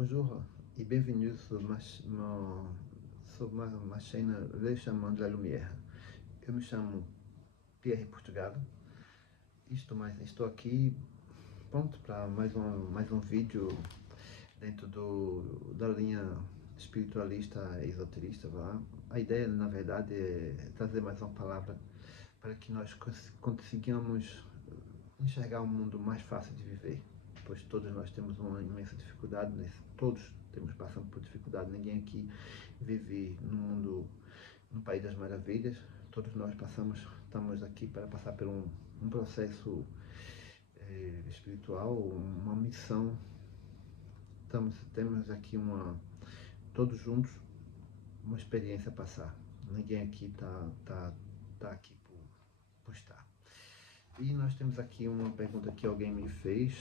Bonjour et bienvenue sur ma chaîne Le Chemin de la Lumière. Eu me chamo Pierre Portugal e estou aqui pronto para mais um vídeo dentro da linha espiritualista e esoterista. A ideia, na verdade, é trazer mais uma palavra para que nós consigamos enxergar um mundo mais fácil de viver, pois todos nós temos uma imensa dificuldade, todos passando por dificuldade, ninguém aqui vive no País das Maravilhas, todos nós estamos aqui para passar por um processo espiritual, uma missão, temos aqui todos juntos, uma experiência a passar, ninguém aqui está aqui por estar. E nós temos aqui uma pergunta que alguém me fez,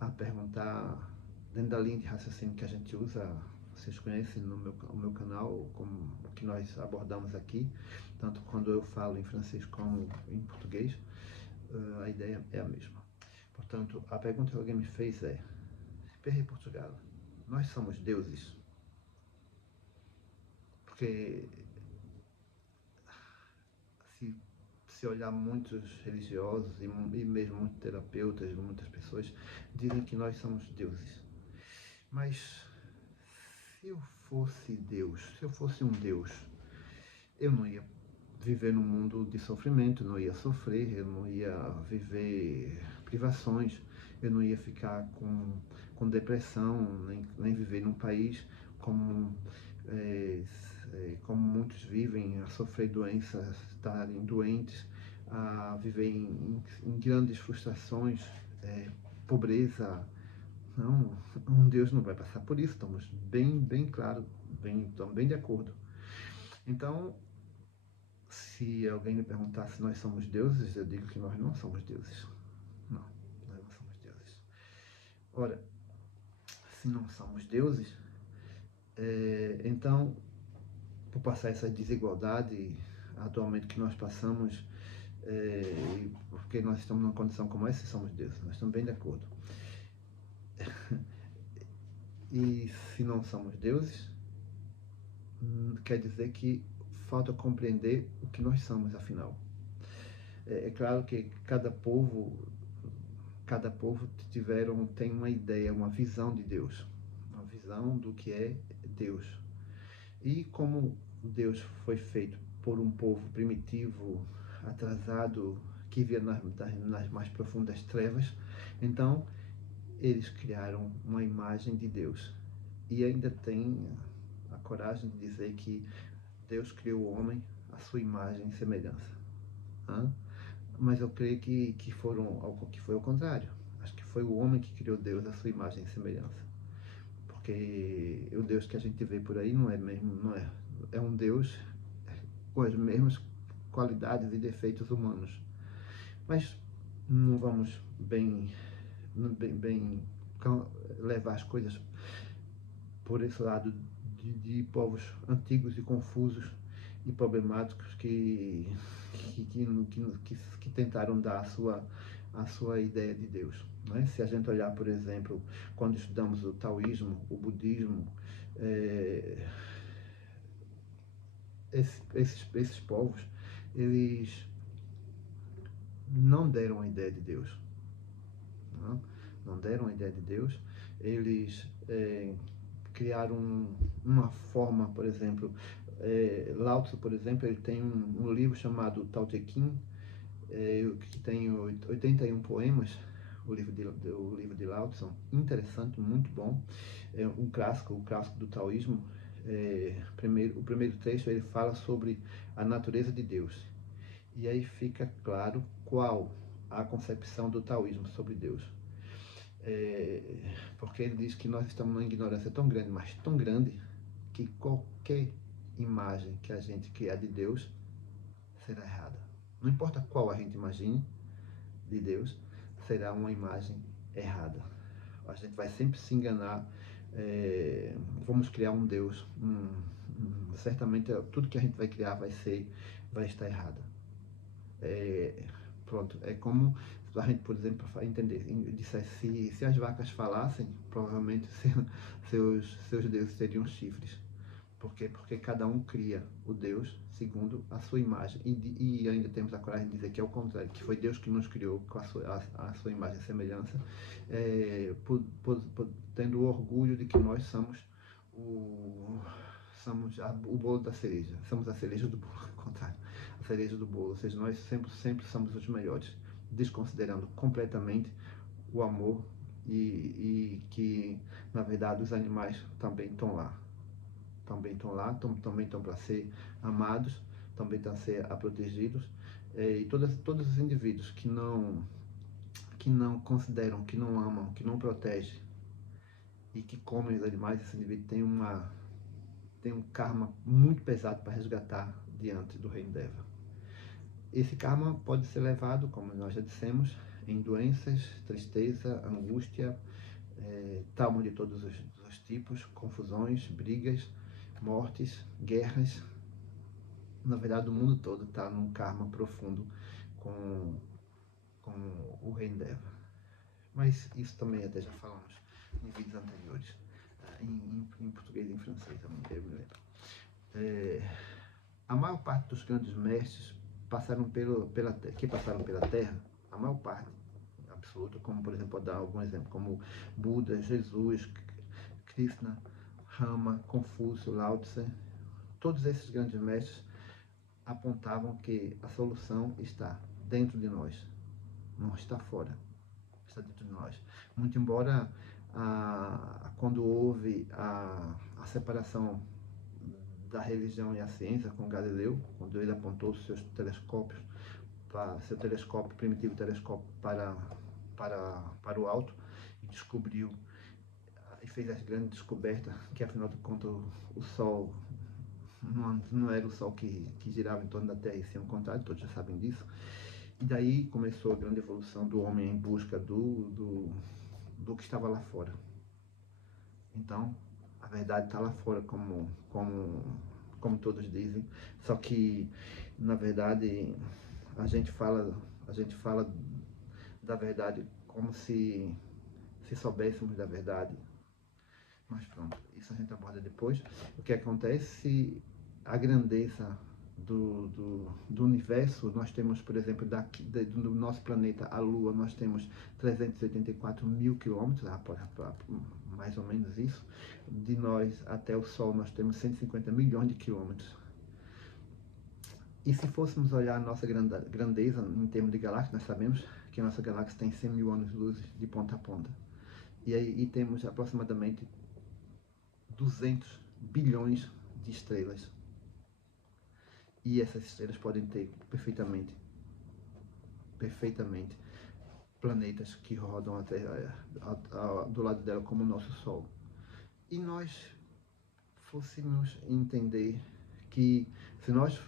a perguntar, dentro da linha de raciocínio que a gente usa, vocês conhecem no meu canal, como o que nós abordamos aqui, tanto quando eu falo em francês como em português, a ideia é a mesma. Portanto, a pergunta que alguém me fez é: Pierre Portugal, nós somos deuses? Porque se olhar muitos religiosos e mesmo muitos terapeutas, muitas pessoas dizem que nós somos deuses. Mas se eu fosse Deus, se eu fosse um Deus, eu não ia viver num mundo de sofrimento, não ia sofrer, eu não ia viver privações, eu não ia ficar com depressão, nem viver num país como muitos vivem, a sofrer doenças, estarem doentes, a viver em grandes frustrações, pobreza. Não, um Deus não vai passar por isso, estamos bem claro, estamos bem de acordo. Então, se alguém me perguntar se nós somos deuses, eu digo que nós não somos deuses. Não, nós não somos deuses. Ora, se não somos deuses, então, por passar essa desigualdade atualmente que nós passamos, porque nós estamos numa condição como essa, somos deuses, nós estamos bem de acordo. E se não somos deuses, quer dizer que falta compreender o que nós somos, afinal. É claro que cada povo tem uma ideia, uma visão de Deus, uma visão do que é Deus. E como Deus foi feito por um povo primitivo, atrasado, que vivia nas mais profundas trevas, então eles criaram uma imagem de Deus. E ainda tem a coragem de dizer que Deus criou o homem à sua imagem e semelhança. Mas eu creio que foi ao contrário. Acho que foi o homem que criou Deus à sua imagem e semelhança. Porque o Deus que a gente vê por aí não é um Deus com as mesmas qualidades e defeitos humanos. Mas não vamos bem levar as coisas por esse lado de povos antigos e confusos e problemáticos que tentaram dar a sua ideia de Deus. Né? Se a gente olhar, por exemplo, quando estudamos o taoísmo, o budismo, esses povos, eles não deram a ideia de Deus. Não deram a ideia de Deus. Eles criaram uma forma, por exemplo, Lao Tzu, por exemplo, ele tem um livro chamado Tao Te Ching, que tem 81 poemas, o livro de Lao Tzu, interessante, muito bom, é um clássico, o clássico do taoísmo. O primeiro trecho ele fala sobre a natureza de Deus, e aí fica claro qual a concepção do taoísmo sobre Deus. Porque ele diz que nós estamos numa ignorância tão grande, mas tão grande, que qualquer imagem que a gente criar de Deus será errada. Não importa qual a gente imagine de Deus, será uma imagem errada. A gente vai sempre se enganar. Vamos criar um Deus, certamente tudo que a gente vai criar vai estar errado. Pronto, é como a gente, por exemplo, para entender, dissesse, se as vacas falassem, provavelmente seus deuses teriam chifres. Por quê? Porque cada um cria o Deus segundo a sua imagem. E ainda temos a coragem de dizer que é o contrário, que foi Deus que nos criou com a sua imagem e semelhança, tendo o orgulho de que nós somos o bolo da cereja. Somos a cereja do bolo, ao contrário. A cereja do bolo. Ou seja, nós sempre somos os melhores, desconsiderando completamente o amor e que, na verdade, os animais também estão lá. Também estão para ser amados, também estão a ser protegidos, e todos os indivíduos que não consideram, que não amam, que não protegem e que comem os animais, esse indivíduo tem um karma muito pesado para resgatar diante do reino Deva. Esse karma pode ser levado, como nós já dissemos, em doenças, tristeza, angústia, trauma de todos os tipos, confusões, brigas, mortes, guerras. Na verdade, o mundo todo está num karma profundo com o reino Deva. Mas isso também até já falamos em vídeos anteriores, em português e em francês, eu me lembro. A maior parte dos grandes mestres passaram pela Terra, a maior parte absoluta, como por exemplo, vou dar algum exemplo, como Buda, Jesus, Krishna, Rama, Confúcio, Lao Tse. Todos esses grandes mestres apontavam que a solução está dentro de nós, não está fora, está dentro de nós. Muito embora quando houve a separação da religião e a ciência com Galileu, quando ele apontou seu primitivo telescópio para o alto e descobriu e fez as grandes descobertas que, afinal de contas, o Sol não era o Sol que girava em torno da Terra, e sim o contrário, todos já sabem disso. E daí começou a grande evolução do homem em busca do que estava lá fora. Então, a verdade está lá fora, como todos dizem, só que, na verdade, a gente fala da verdade como se soubéssemos da verdade. Mas pronto, isso a gente aborda depois. O que acontece, a grandeza do universo, nós temos, por exemplo, do nosso planeta, a Lua, nós temos 384 mil quilômetros, mais ou menos isso. De nós até o Sol, nós temos 150 milhões de quilômetros. E se fôssemos olhar a nossa grandeza em termos de galáxia, nós sabemos que a nossa galáxia tem 100 mil anos-luz de ponta a ponta. E temos aproximadamente 200 bilhões de estrelas. E essas estrelas podem ter perfeitamente planetas que rodam até do lado dela, como o nosso Sol. E nós fôssemos entender que se nós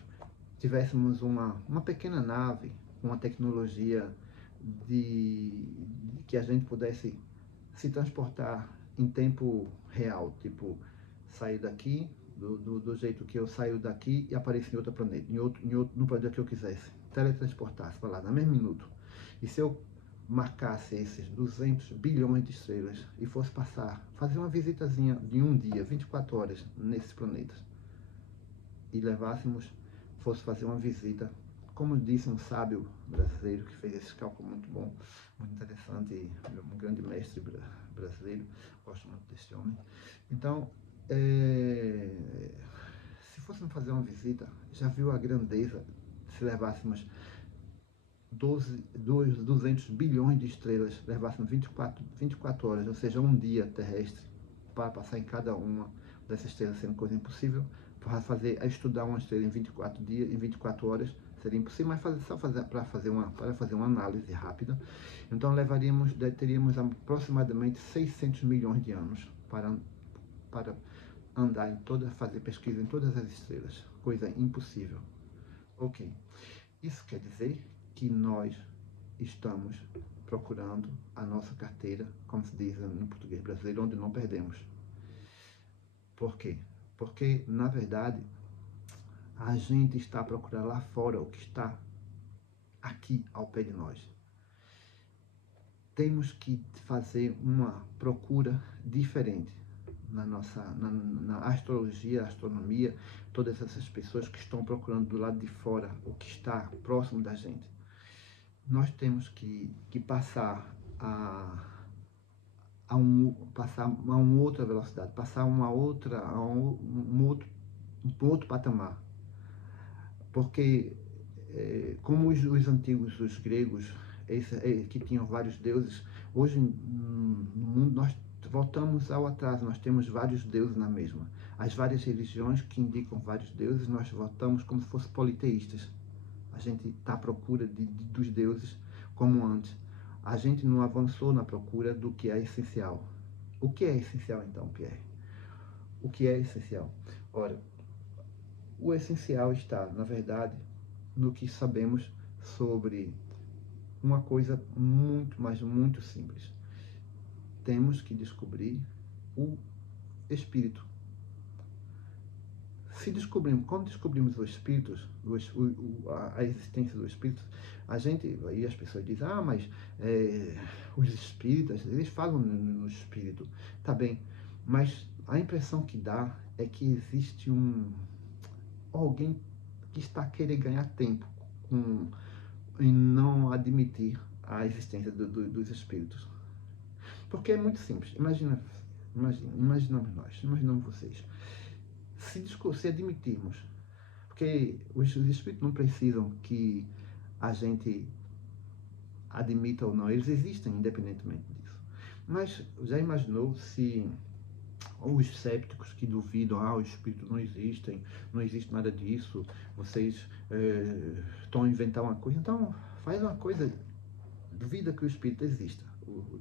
tivéssemos uma pequena nave, uma tecnologia de que a gente pudesse se transportar em tempo real, tipo, sair daqui, do jeito que eu saio daqui e apareço em outro planeta, no planeta que eu quisesse, teletransportasse para lá, no mesmo minuto. E se eu marcasse esses 200 bilhões de estrelas e fosse fazer uma visitazinha de um dia, 24 horas nesses planetas, e fosse fazer uma visita, como disse um sábio brasileiro que fez esse cálculo muito bom, muito interessante, um grande mestre brasileiro, gosto muito desse homem. Então, se fôssemos fazer uma visita, já viu a grandeza se levássemos 200 bilhões de estrelas, levássemos 24 horas, ou seja, um dia terrestre, para passar em cada uma dessas estrelas, sendo coisa impossível. Para estudar uma estrela em 24 horas seria impossível, mas para fazer uma análise rápida, então teríamos aproximadamente 600 milhões de anos para fazer pesquisa em todas as estrelas, coisa impossível. Ok, isso quer dizer que nós estamos procurando a nossa carteira, como se diz em português brasileiro, onde não perdemos. Por quê? Porque, na verdade, a gente está procurando lá fora o que está aqui ao pé de nós. temos que fazer uma procura diferente na astrologia, astronomia, todas essas pessoas que estão procurando do lado de fora o que está próximo da gente. Nós temos que passar passar a uma outra velocidade, passar a um outro patamar. Porque, como os antigos, os gregos, que tinham vários deuses, hoje no mundo nós voltamos ao atraso, nós temos vários deuses na mesma. As várias religiões que indicam vários deuses, nós voltamos como se fossem politeístas. A gente está à procura dos deuses como antes. A gente não avançou na procura do que é essencial. O que é essencial então, Pierre? O que é essencial? Ora, o essencial está, na verdade, no que sabemos sobre uma coisa muito, mas muito simples. Temos que descobrir o espírito. Quando descobrimos o espírito, a existência do espírito, aí as pessoas dizem, mas os espíritas, eles falam no espírito. Tá bem, mas a impressão que dá é que existe alguém que está querendo ganhar tempo em não admitir a existência dos espíritos. Porque é muito simples. Imaginamos vocês. Se admitirmos, porque os espíritos não precisam que a gente admita ou não, eles existem independentemente disso. Mas já imaginou se os céticos que duvidam, os espíritos não existem, não existe nada disso, vocês estão a inventar uma coisa, então faz uma coisa, duvida que o espírito exista.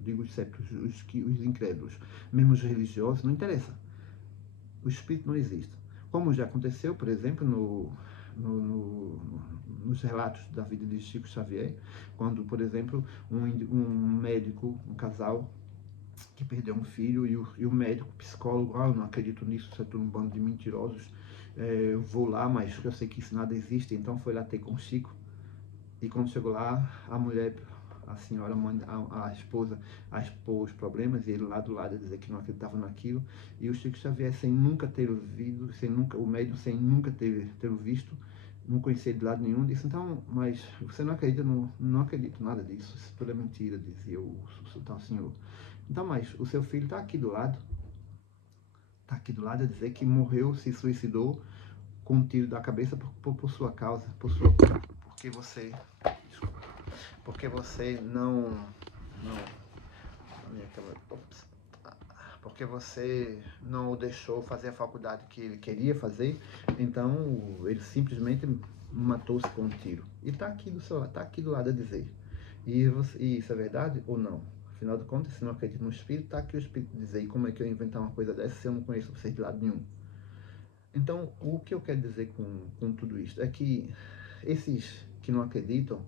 Digo os céticos, os incrédulos, mesmo os religiosos, não interessa. O espírito não existe. Como já aconteceu, por exemplo, nos relatos da vida de Chico Xavier, quando, por exemplo, um médico, um casal que perdeu um filho e o médico, psicólogo, eu não acredito nisso, isso é tudo um bando de mentirosos, eu vou lá, mas eu sei que isso nada existe, então foi lá ter com o Chico, e quando chegou lá, a mulher, a senhora, a esposa, expôs os problemas, e ele lá do lado dizer que não acreditava naquilo, e o Chico Xavier, sem nunca ter ouvido, o médium sem nunca ter visto, não conhecia de lado nenhum, disse, então, mas você não acredita, não acredito nada disso, isso tudo é mentira, dizia o tal senhor. Então, mas o seu filho está aqui do lado a dizer que morreu, se suicidou com um tiro da cabeça por sua causa, porque você, desculpa, porque você porque você não o deixou fazer a faculdade que ele queria fazer, então ele simplesmente matou-se com um tiro. E está aqui do seu lado, está aqui do lado a dizer. E isso é verdade ou não? Afinal de contas, se não acredito no espírito, está aqui o espírito dizer, e como é que eu inventar uma coisa dessa se eu não conheço vocês de lado nenhum? Então, o que eu quero dizer com tudo isso é que esses que não acreditam,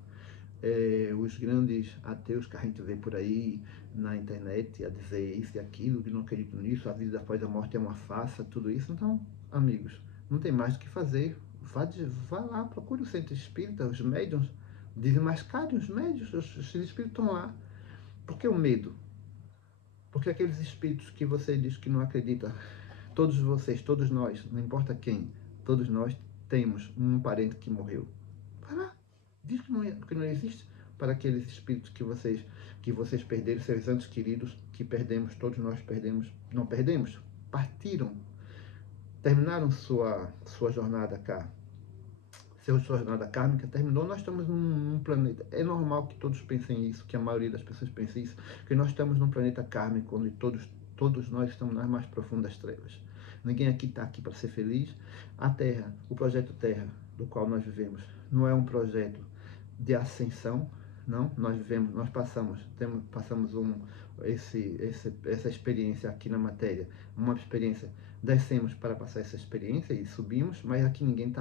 os grandes ateus que a gente vê por aí na internet a dizer isso e aquilo, que não acreditam nisso, a vida após a morte é uma farsa, tudo isso. Então, amigos, não tem mais o que fazer. Vá lá, procure o centro espírita, os médiuns, desenmascarem os médiuns, os espíritos estão lá. Por que o medo? Porque aqueles espíritos que você diz que não acredita, todos vocês, todos nós, não importa quem, todos nós temos um parente que morreu. Vai lá, diz que não existe para aqueles espíritos que vocês perderam, seus entes queridos, que perdemos, todos nós perdemos, não perdemos, partiram, terminaram sua jornada cá. Sua jornada kármica terminou, nós estamos num planeta. É normal que todos pensem isso, que a maioria das pessoas pense isso, que nós estamos num planeta kármico, onde todos nós estamos nas mais profundas trevas. Ninguém aqui está aqui para ser feliz. A Terra, o projeto Terra, do qual nós vivemos, não é um projeto de ascensão, não. Nós passamos essa experiência aqui na matéria, uma experiência, descemos para passar essa experiência e subimos, mas aqui ninguém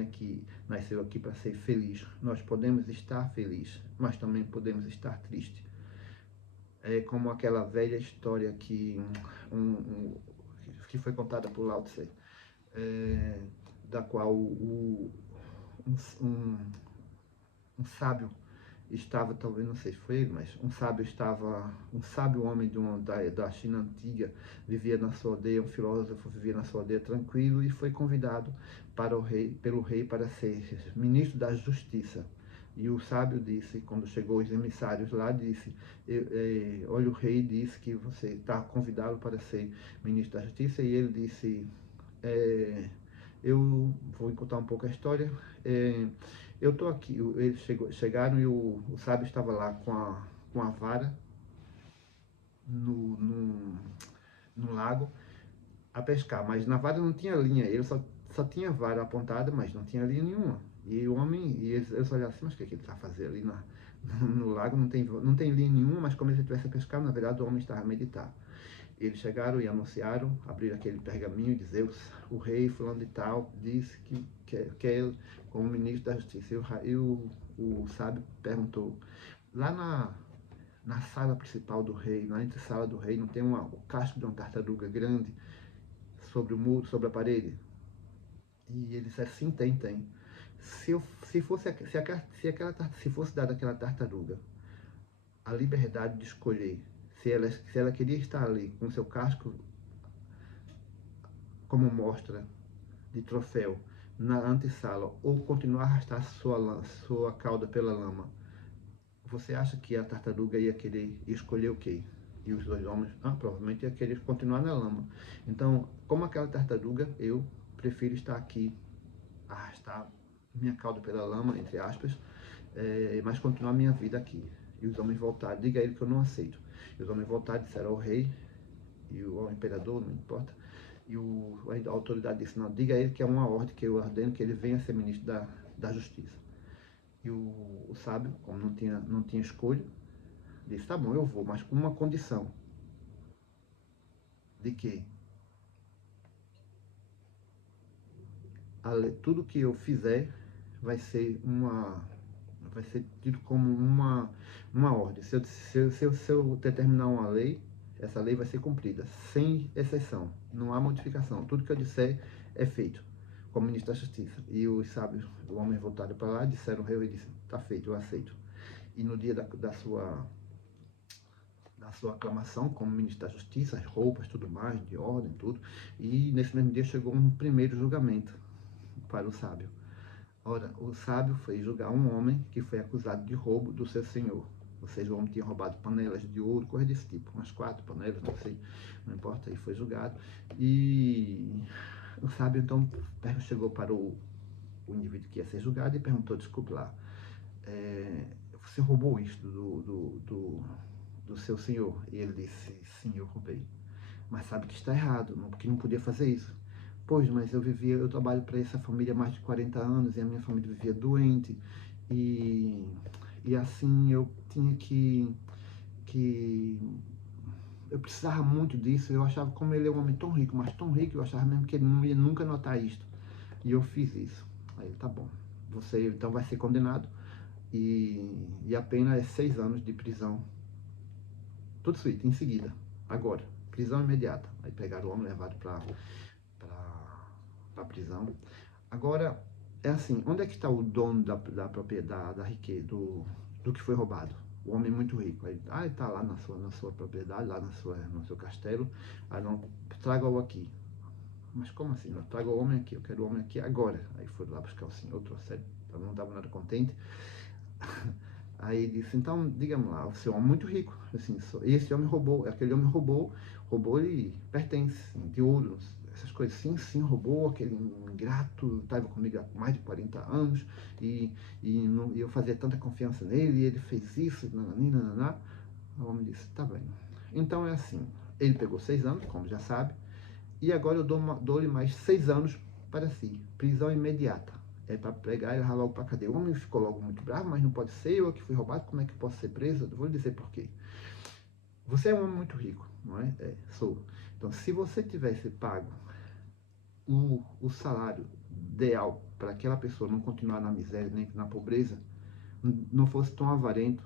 aqui nasceu aqui para ser feliz. Nós podemos estar felizes, mas também podemos estar tristes. É como aquela velha história que foi contada por Lao Tse, da qual um sábio estava, talvez, não sei se foi ele, mas um sábio homem da China antiga, vivia na sua aldeia, um filósofo vivia na sua aldeia tranquilo, e foi convidado pelo rei para ser ministro da justiça. E o sábio disse, quando chegou os emissários lá, disse, olha, o rei disse que você está convidado para ser ministro da justiça, e ele disse, eu vou contar um pouco a história. Eu estou aqui, eles chegaram e o sábio estava lá com a vara no, no, no lago a pescar, mas na vara não tinha linha, ele só tinha vara apontada, mas não tinha linha nenhuma. E o homem, e eles olharam assim, mas o que ele está fazendo ali no lago? Não tem linha nenhuma, mas como se ele estivesse a pescar, na verdade o homem estava a meditar. Eles chegaram e anunciaram, abriram aquele pergaminho e dizer, o rei fulano de tal disse que ele, como ministro da justiça. E o sábio perguntou, lá na sala principal do rei, na antessala do rei, não tem o casco de uma tartaruga grande sobre o muro, sobre a parede? E ele disse, sim, tem. Se fosse dada aquela tartaruga a liberdade de escolher se ela queria estar ali com seu casco como mostra de troféu na antessala ou continuar a arrastar sua cauda pela lama, você acha que a tartaruga ia querer escolher o quê? E os dois homens, provavelmente ia querer continuar na lama. Então, como aquela tartaruga, eu prefiro estar aqui, arrastar minha cauda pela lama, entre aspas, mas continuar minha vida aqui. E os homens voltaram, diga a ele que eu não aceito. E os homens voltaram e disseram ao rei, e ao imperador, não importa, e a autoridade disse, não, diga a ele que é uma ordem que eu ordeno que ele venha ser ministro da justiça. E o sábio, como não tinha escolha, disse, tá bom, eu vou, mas com uma condição. De que tudo que eu fizer vai ser tido como uma ordem. Se eu determinar uma lei, essa lei vai ser cumprida, sem exceção, não há modificação. Tudo que eu disser é feito, como ministro da Justiça. E os sábios, o homem voltaram para lá, disseram ao rei, e disse, está feito, eu aceito. E no dia da sua aclamação como ministro da Justiça, as roupas, tudo mais, de ordem, tudo, e nesse mesmo dia chegou um primeiro julgamento para o sábio. Ora, o sábio foi julgar um homem que foi acusado de roubo do seu senhor. Ou seja, o homem tinha roubado panelas de ouro, coisa desse tipo, umas 4 panelas, não sei, não importa, e foi julgado. E o sábio então chegou para o indivíduo que ia ser julgado e perguntou, desculpe lá, você roubou isto do seu senhor? E ele disse, sim, eu roubei. Mas sabe que está errado, porque não podia fazer isso. Pois, mas eu trabalho para essa família há mais de 40 anos e a minha família vivia doente e assim eu tinha que eu precisava muito disso. Eu achava, como ele é um homem tão rico, mas tão rico, eu achava mesmo que ele não ia nunca notar isto. E eu fiz isso. Aí, tá bom, você então vai ser condenado e a pena é 6 anos de prisão. Tudo isso em seguida, agora, prisão imediata. Aí pegaram o homem, levaram para a prisão. Agora, é assim, onde é que está o dono da propriedade, da riqueza, do que foi roubado? O homem muito rico. Aí, ele está lá na sua propriedade, lá no seu castelo. Aí não, traga-o aqui. Mas como assim? Não, traga o homem aqui, eu quero o homem aqui agora. Aí foram lá buscar o senhor, trouxeram, não estava nada contente. Aí disse, então, diga-me lá, o seu homem muito rico, assim, esse homem roubou, aquele homem roubou ele pertence, de ouro, essas coisas, sim, roubou, aquele ingrato, estava comigo há mais de 40 anos, e eu fazia tanta confiança nele, e ele fez isso, nananina. O homem disse, tá bem. Então é assim, ele pegou 6 anos, como já sabe, e agora eu dou-lhe mais 6 anos para si, prisão imediata. É para pegar e levar logo para a cadeia. O homem ficou logo muito bravo, mas não pode ser, eu que fui roubado, como é que posso ser preso? Eu vou lhe dizer por quê. Você é um homem muito rico, não é? Sou. Então, se você tivesse pago o salário ideal para aquela pessoa não continuar na miséria nem na pobreza, não fosse tão avarento,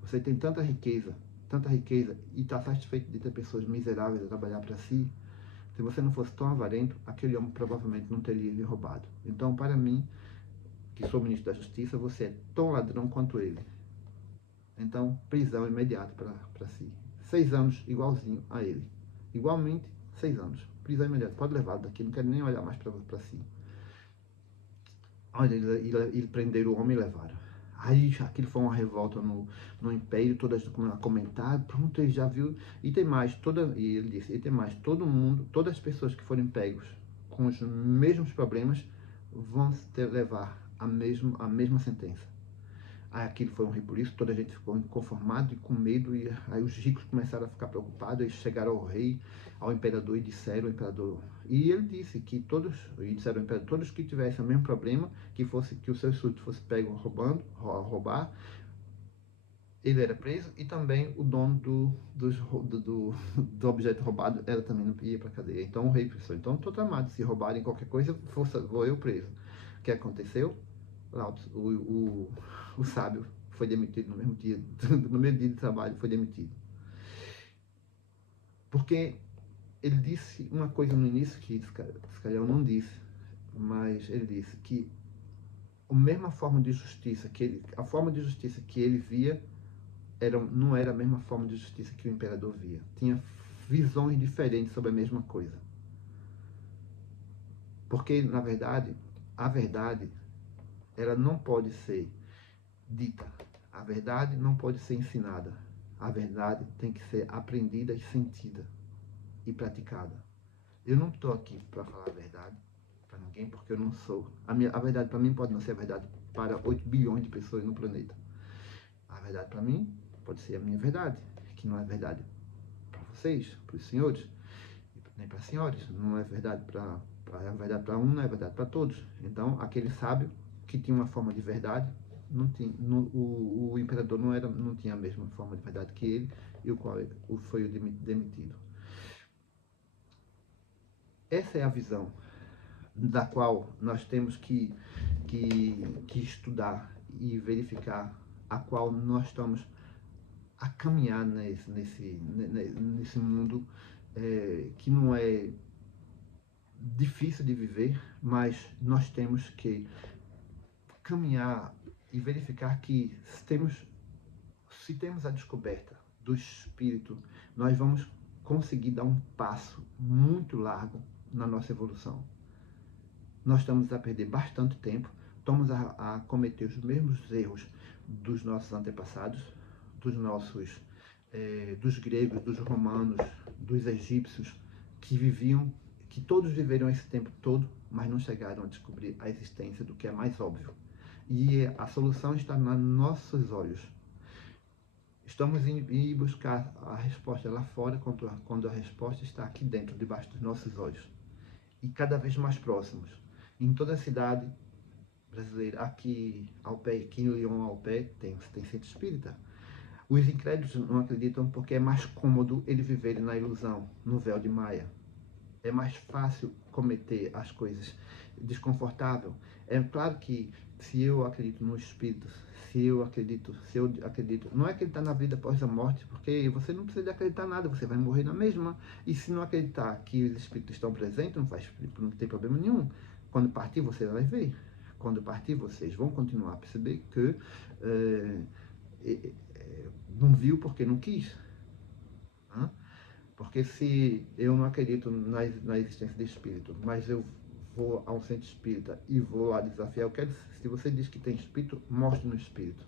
você tem tanta riqueza, e está satisfeito de ter pessoas miseráveis a trabalhar para si, se você não fosse tão avarento, aquele homem provavelmente não teria lhe roubado. Então, para mim, que sou ministro da Justiça, você é tão ladrão quanto ele. Então, prisão imediata para si. 6 anos igualzinho a ele. Igualmente, 6 anos. Prisão imediata. Pode levar daqui, não quero nem olhar mais para si. Olha, ele prenderam o homem e levaram. Aí aquilo foi uma revolta no Império, todas a comentar, pronto, ele já viu. E tem mais, e ele disse, e tem mais, todo mundo, todas as pessoas que forem pegos com os mesmos problemas vão levar a mesma sentença. Aí aquilo foi um rebuliço, toda a gente ficou inconformado e com medo, e aí os ricos começaram a ficar preocupados, eles chegaram ao rei, ao imperador, e disseram ao imperador, e ele disse que disseram ao imperador, todos que tivessem o mesmo problema, que o seu súdito fosse pego roubar, ele era preso, e também o dono do objeto roubado, ela também não ia para cadeia. Então o rei pensou, então estou tramado, se roubarem qualquer coisa, vou eu preso. O que aconteceu? Lá, o sábio foi demitido no mesmo dia, no mesmo dia de trabalho foi demitido. Porque ele disse uma coisa no início que se calhar eu não disse, mas ele disse que a mesma forma de justiça a forma de justiça que ele via não era a mesma forma de justiça que o imperador via. Tinha visões diferentes sobre a mesma coisa. Porque, na verdade, a verdade, ela não pode ser dita. A verdade não pode ser ensinada. A verdade tem que ser aprendida e sentida e praticada. Eu não estou aqui para falar a verdade para ninguém, porque eu não sou. A verdade para mim pode não ser a verdade para 8 bilhões de pessoas no planeta. A verdade para mim pode ser a minha verdade, que não é verdade para vocês, para os senhores, nem para as senhoras. Não é verdade é verdade para um, não é verdade para todos. Então, aquele sábio que tinha uma forma de verdade, não tinha, o imperador não tinha a mesma forma de verdade que ele, e o qual foi o demitido. Essa é a visão da qual nós temos que estudar e verificar, a qual nós estamos a caminhar nesse mundo que não é difícil de viver, mas nós temos que caminhar e verificar que se temos a descoberta do Espírito, nós vamos conseguir dar um passo muito largo na nossa evolução. Nós estamos a perder bastante tempo, estamos a cometer os mesmos erros dos nossos antepassados, dos gregos, dos romanos, dos egípcios, que todos viveram esse tempo todo, mas não chegaram a descobrir a existência do que é mais óbvio. E a solução está nos nossos olhos. Estamos indo buscar a resposta lá fora, quando a resposta está aqui dentro, debaixo dos nossos olhos. E cada vez mais próximos. Em toda a cidade brasileira, aqui em Lyon, ao pé, tem centro espírita. Os incrédulos não acreditam porque é mais cômodo eles viverem na ilusão, no véu de Maia. É mais fácil cometer as coisas desconfortável. É claro que se eu acredito no espírito, se eu acredito, não é que ele está na vida após a morte, porque você não precisa de acreditar nada, você vai morrer na mesma. E se não acreditar que os espíritos estão presentes, não tem problema nenhum. Quando partir, você vai ver. Quando partir, vocês vão continuar a perceber que não viu porque não quis. Porque se eu não acredito na existência de espírito, mas eu vou a um centro espírita e vou lá desafiar, se você diz que tem espírito, mostre no espírito.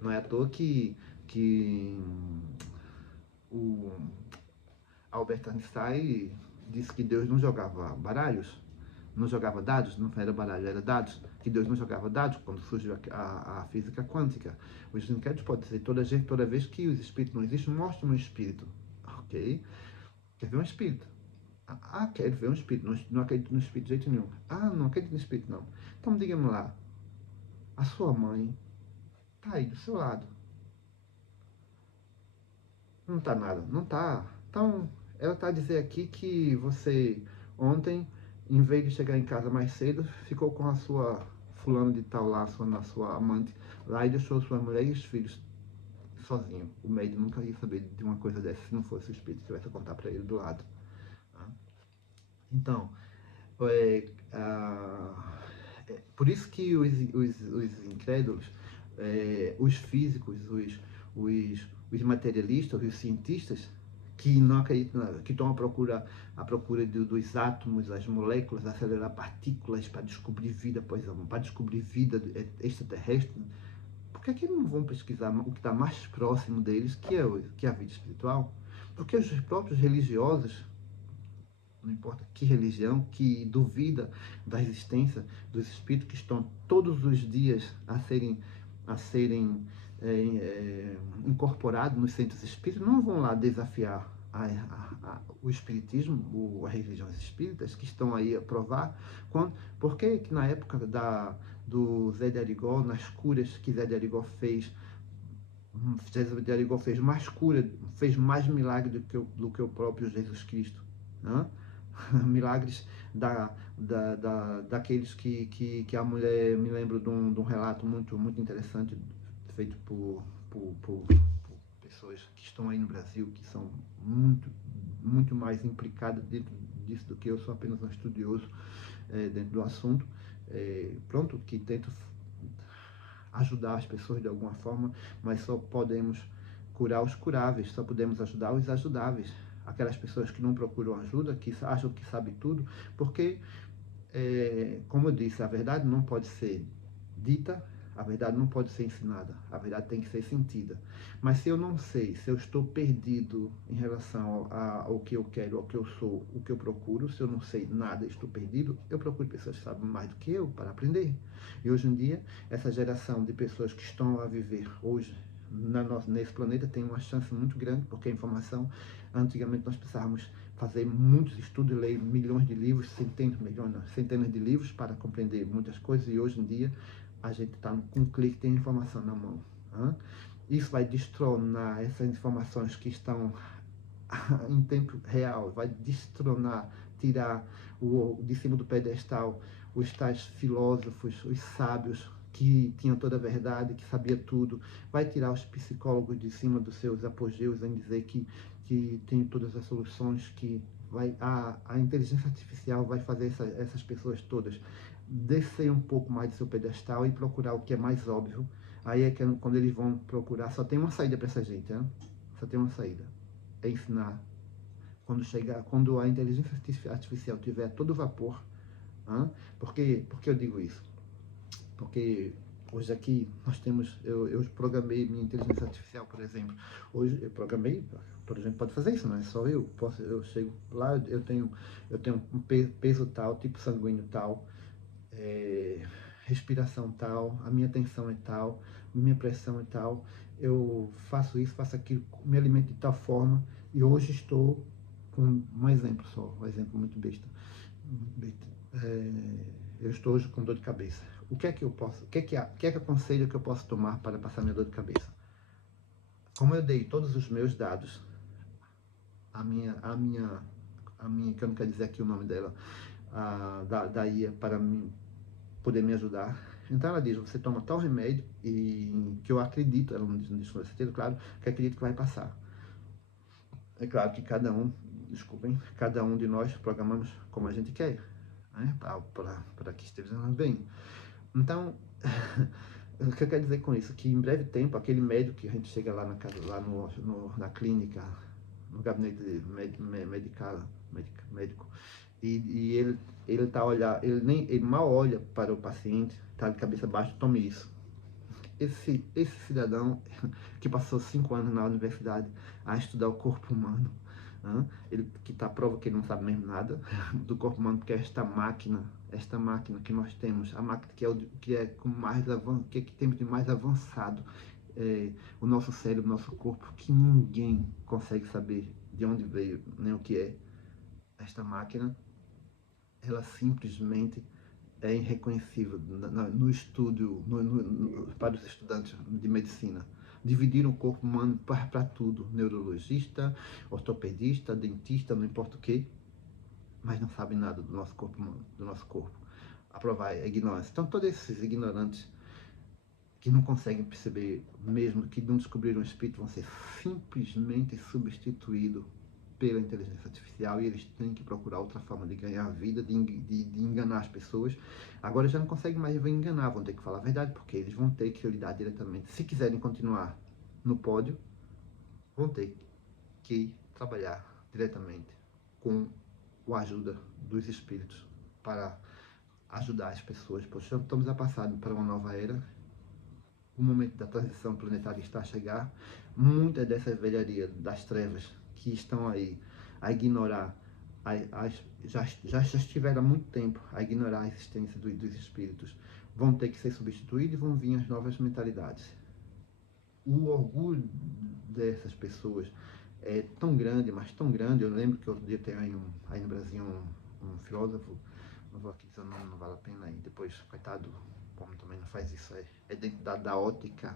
Não é à toa que o Albert Einstein disse que Deus não jogava baralhos, não jogava dados, não era baralho, era dados, que Deus não jogava dados quando surgiu a física quântica. Os incrédulos podem dizer, toda vez que os espíritos não existem, mostre um espírito. Ok? Quer ver um espírito? Ah, quero ver um espírito. Não acredito no espírito de jeito nenhum. Ah, não acredito no espírito, não. Então, diga-me lá. A sua mãe está aí do seu lado. Não está nada. Não está. Então, ela está a dizer aqui que você, ontem, em vez de chegar em casa mais cedo, ficou com a sua fulano de tal lá, a sua amante lá, e deixou sua mulher e os filhos sozinho. O médico nunca ia saber de uma coisa dessa se não fosse o espírito que tivesse a contar para ele do lado. Então, por isso que os incrédulos, os físicos, os materialistas, os cientistas, que não acreditam, que estão à procura dos átomos, as moléculas, acelerar partículas para descobrir vida, para descobrir vida extraterrestre. Por que eles não vão pesquisar o que está mais próximo deles, que é a vida espiritual? Porque os próprios religiosos, não importa que religião, que duvida da existência dos espíritos que estão todos os dias a serem incorporados nos centros espíritas, não vão lá desafiar o espiritismo, as religiões espíritas que estão aí a provar. Por que na época do Zé de Arigó, nas curas que Zé de Arigó fez, Zé de Arigó fez mais cura, fez mais milagre do que o próprio Jesus Cristo, né? Milagres daqueles que a mulher, me lembro de um relato muito interessante, feito por pessoas que estão aí no Brasil, que são muito mais implicadas dentro disso do que eu, sou apenas um estudioso dentro do assunto, pronto, que tento ajudar as pessoas de alguma forma, mas só podemos curar os curáveis, só podemos ajudar os ajudáveis. Aquelas pessoas que não procuram ajuda, que acham que sabem tudo, porque, como eu disse, a verdade não pode ser dita, a verdade não pode ser ensinada, a verdade tem que ser sentida. Mas se eu não sei, se eu estou perdido em relação ao que eu quero, ao que eu sou, o que eu procuro, se eu não sei nada, estou perdido, eu procuro pessoas que sabem mais do que eu para aprender. E hoje em dia, essa geração de pessoas que estão a viver hoje nesse planeta tem uma chance muito grande, porque a informação, antigamente nós precisávamos fazer muitos estudos, ler milhões de livros, centenas de livros para compreender muitas coisas, e hoje em dia a gente está com um clique, tem informação na mão. Isso vai destronar essas informações que estão em tempo real, vai destronar, tirar de cima do pedestal os tais filósofos, os sábios que tinham toda a verdade, que sabia tudo, vai tirar os psicólogos de cima dos seus apogeus em dizer que tem todas as soluções, que a inteligência artificial vai fazer essas pessoas todas descer um pouco mais do seu pedestal e procurar o que é mais óbvio. Aí é que quando eles vão procurar, só tem uma saída para essa gente, né? Só tem uma saída, é ensinar. Quando a inteligência artificial tiver todo vapor, por que eu digo isso? Porque hoje aqui nós temos, eu programei minha inteligência artificial, por exemplo. Hoje eu programei, por exemplo, pode fazer isso, não é só eu chego lá, eu tenho um peso tal, tipo sanguíneo tal, respiração tal, a minha tensão é tal, minha pressão é tal, eu faço isso, faço aquilo, me alimento de tal forma, e hoje estou com um exemplo só, um exemplo muito besta. Eu estou hoje com dor de cabeça. O que é que eu posso, o que é que aconselho que eu posso tomar para passar minha dor de cabeça? Como eu dei todos os meus dados, a minha, que eu não quero dizer aqui o nome dela, da IA, para poder me ajudar. Então ela diz, você toma tal remédio, e que eu acredito, ela não diz com certeza, claro, que acredito que vai passar. É claro que cada um de nós programamos como a gente quer, né? Para que estejamos bem. Então, o que eu quero dizer com isso? Que em breve tempo, aquele médico que a gente chega lá na casa, lá na clínica, no gabinete médico, e ele tá ele mal olha para o paciente, tá de cabeça baixa, tome isso. Esse cidadão que passou 5 anos na universidade a estudar o corpo humano, ele que está prova que ele não sabe mesmo nada do corpo humano, porque é esta máquina que nós temos, a máquina que temos de mais avançado, o nosso cérebro, o nosso corpo, que ninguém consegue saber de onde veio, nem o que é. Esta máquina, ela simplesmente é irreconhecível no estudo, para os estudantes de medicina. Dividiram o corpo humano para tudo, neurologista, ortopedista, dentista, não importa o que, mas não sabem nada do nosso corpo humano, do nosso corpo. A prova é a ignorância. Então todos esses ignorantes que não conseguem perceber, mesmo que não descobriram o espírito, vão ser simplesmente substituídos pela inteligência artificial e eles têm que procurar outra forma de ganhar vida, de enganar as pessoas. Agora já não conseguem mais enganar, vão ter que falar a verdade, porque eles vão ter que lidar diretamente. Se quiserem continuar no pódio, vão ter que trabalhar diretamente com a ajuda dos espíritos para ajudar as pessoas, pois estamos a passar para uma nova era. O momento da transição planetária está a chegar. Muita dessa velharia das trevas que estão aí a ignorar, já estiveram há muito tempo a ignorar a existência dos espíritos, vão ter que ser substituídos e vão vir as novas mentalidades. O orgulho dessas pessoas é tão grande, mas tão grande. Eu lembro que outro dia tem aí no Brasil um filósofo, não vou aqui dizer o nome, não vale a pena, e depois, coitado, o homem também não faz isso, é dentro da ótica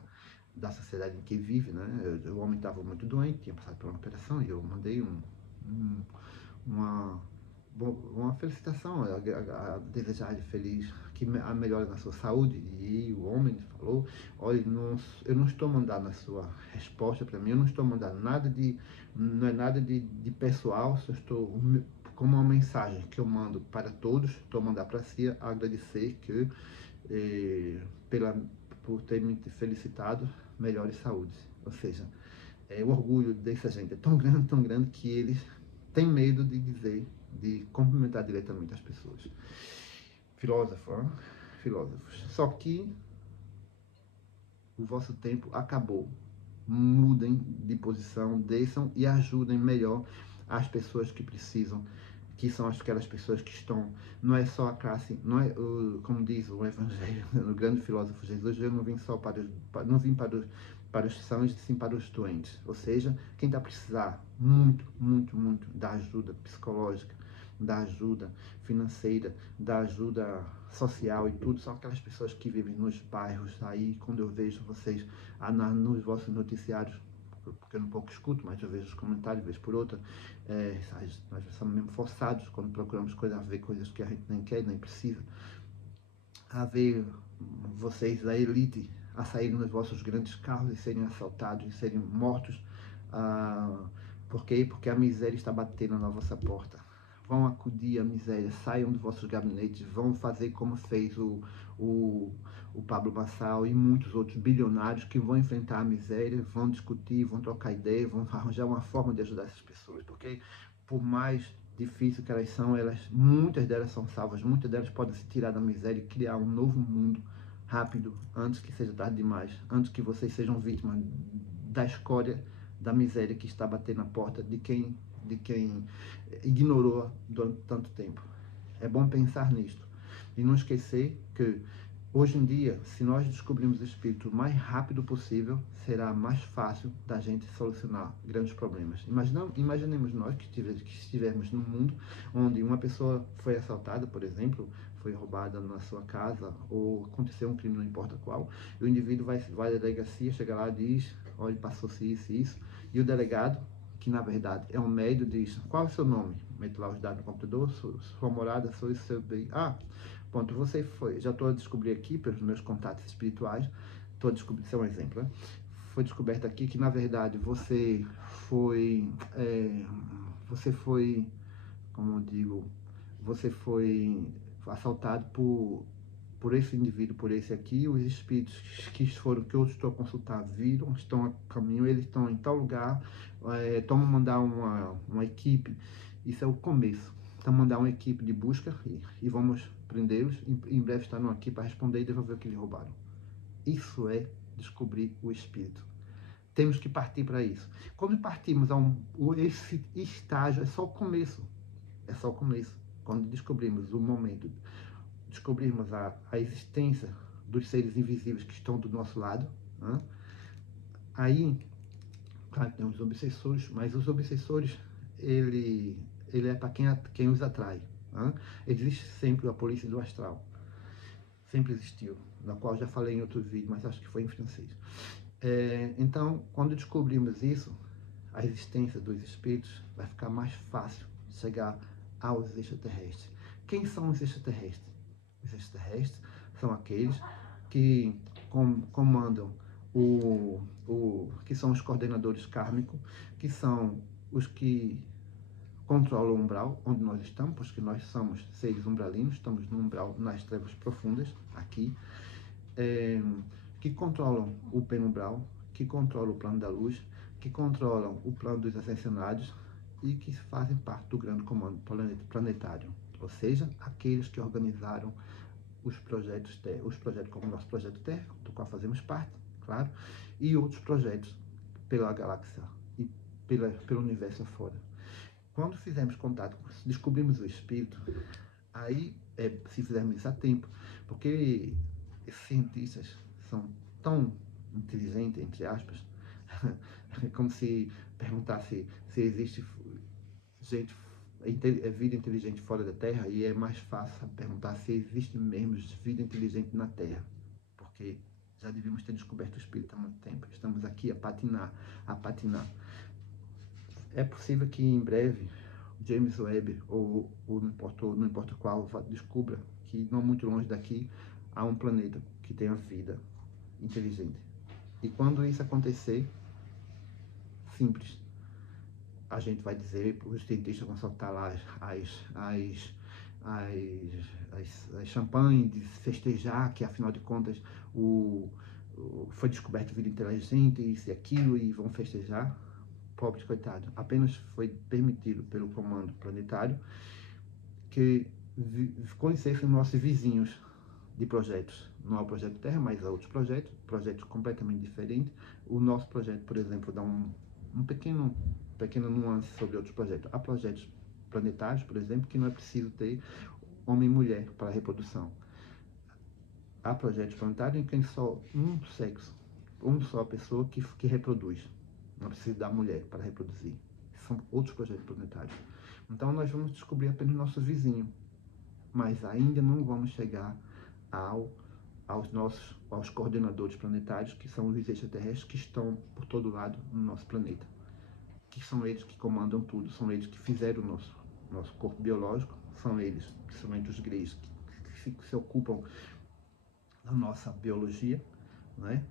da sociedade em que vive, né? O homem estava muito doente, tinha passado por uma operação, e eu mandei uma felicitação, a desejar ele feliz, que a melhora na sua saúde. E o homem falou: olha, eu não estou mandando a sua resposta para mim, eu não estou mandando nada não é nada de pessoal, só estou como uma mensagem que eu mando para todos, estou mandando para si, agradecer que por ter me felicitado, melhore saúde. Ou seja, o orgulho dessa gente é tão grande que eles têm medo de dizer, de cumprimentar diretamente as pessoas. Filósofos. Só que o vosso tempo acabou. Mudem de posição, desçam e ajudem melhor as pessoas que precisam, que são aquelas pessoas que estão, não é só a classe, não é, como diz o Evangelho, o grande filósofo Jesus, eu não vim só não vim para os sãos, sim para os doentes. Ou seja, quem está a precisar muito da ajuda psicológica, da ajuda financeira, da ajuda social e tudo, são aquelas pessoas que vivem nos bairros. Aí, quando eu vejo vocês nos vossos noticiários, porque eu não pouco escuto, mas eu vejo os comentários, vez por outra, nós somos mesmo forçados quando procuramos coisas, a ver coisas que a gente nem quer, nem precisa, a ver vocês, a elite, a saírem nos vossos grandes carros e serem assaltados e serem mortos. Por quê? Porque a miséria está batendo na vossa porta. Vão acudir à miséria, saiam dos vossos gabinetes, vão fazer como fez o Pablo Marçal e muitos outros bilionários que vão enfrentar a miséria, vão discutir, vão trocar ideia, vão arranjar uma forma de ajudar essas pessoas, porque por mais difícil que elas são, muitas delas são salvas, muitas delas podem se tirar da miséria e criar um novo mundo rápido, antes que seja tarde demais, antes que vocês sejam vítimas da escória, da miséria que está batendo na porta de quem ignorou durante tanto tempo. É bom pensar nisto e não esquecer que hoje em dia, se nós descobrirmos o espírito o mais rápido possível, será mais fácil da gente solucionar grandes problemas. Imaginemos nós que estivermos num mundo onde uma pessoa foi assaltada, por exemplo, foi roubada na sua casa, ou aconteceu um crime, não importa qual, e o indivíduo vai à delegacia, chega lá e diz: olha, passou-se isso e isso, e o delegado, que na verdade é um médium, diz: qual é o seu nome? Mete lá os dados no computador, sua morada, seu bem. Ponto, você foi, já estou a descobrir aqui, pelos meus contatos espirituais, estou a descobrir, isso é um exemplo, né? Foi descoberto aqui que, na verdade, você foi, como eu digo, você foi assaltado por esse indivíduo, por esse aqui. Os espíritos que eu estou a consultar viram, estão a caminho, eles estão em tal lugar, vamos mandar uma equipe. Isso é o começo. Então, mandar uma equipe de busca e vamos prendê-los. Em breve estarão aqui para responder e devolver o que lhe roubaram. Isso é descobrir o espírito. Temos que partir para isso. Quando partimos esse estágio, é só o começo. É só o começo. Quando descobrimos o momento, descobrirmos a existência dos seres invisíveis que estão do nosso lado, né? Aí, claro, tem os obsessores, mas os obsessores, ele é para quem os atrai. Né? Existe sempre a polícia do astral. Sempre existiu, na qual já falei em outro vídeo, mas acho que foi em francês. Então, quando descobrimos isso, a existência dos espíritos, vai ficar mais fácil chegar aos extraterrestres. Quem são os extraterrestres? Os extraterrestres são aqueles que comandam que são os coordenadores kármicos, que são os que controla o umbral onde nós estamos, porque nós somos seres umbralinos, estamos no umbral, nas trevas profundas, aqui, que controlam o penumbral, que controlam o plano da luz, que controlam o plano dos ascensionados e que fazem parte do grande comando planetário, ou seja, aqueles que organizaram os projetos como o nosso projeto Terra, do qual fazemos parte, claro, e outros projetos pela galáxia e pelo universo afora. Quando fizermos contato, descobrimos o espírito, aí, se fizermos isso a tempo, porque esses cientistas são tão inteligentes, entre aspas, como se perguntasse se existe gente, vida inteligente fora da Terra, e é mais fácil perguntar se existe mesmo vida inteligente na Terra, porque já devíamos ter descoberto o espírito há muito tempo. Estamos aqui a patinar. É possível que em breve James Webb ou não importa qual descubra que não muito longe daqui há um planeta que tenha vida inteligente. E quando isso acontecer, simples, a gente vai dizer, os cientistas vão soltar lá as champanhes, festejar que afinal de contas foi descoberto vida inteligente, isso e aquilo, e vão festejar. Pobres coitados, apenas foi permitido pelo comando planetário que conhecessem nossos vizinhos de projetos. Não é o projeto Terra, mas há outros projetos completamente diferentes. O nosso projeto, por exemplo, dá um pequeno nuance sobre outros projetos. Há projetos planetários, por exemplo, que não é preciso ter homem e mulher para a reprodução. Há projetos planetários em que só um sexo, uma só pessoa que reproduz. Não precisa da mulher para reproduzir. São outros projetos planetários. Então nós vamos descobrir apenas nosso vizinho, mas ainda não vamos chegar aos coordenadores planetários, que são os extraterrestres que estão por todo lado no nosso planeta, que são eles que comandam tudo, são eles que fizeram o nosso corpo biológico, são eles, principalmente os greys, que se ocupam da nossa biologia, né?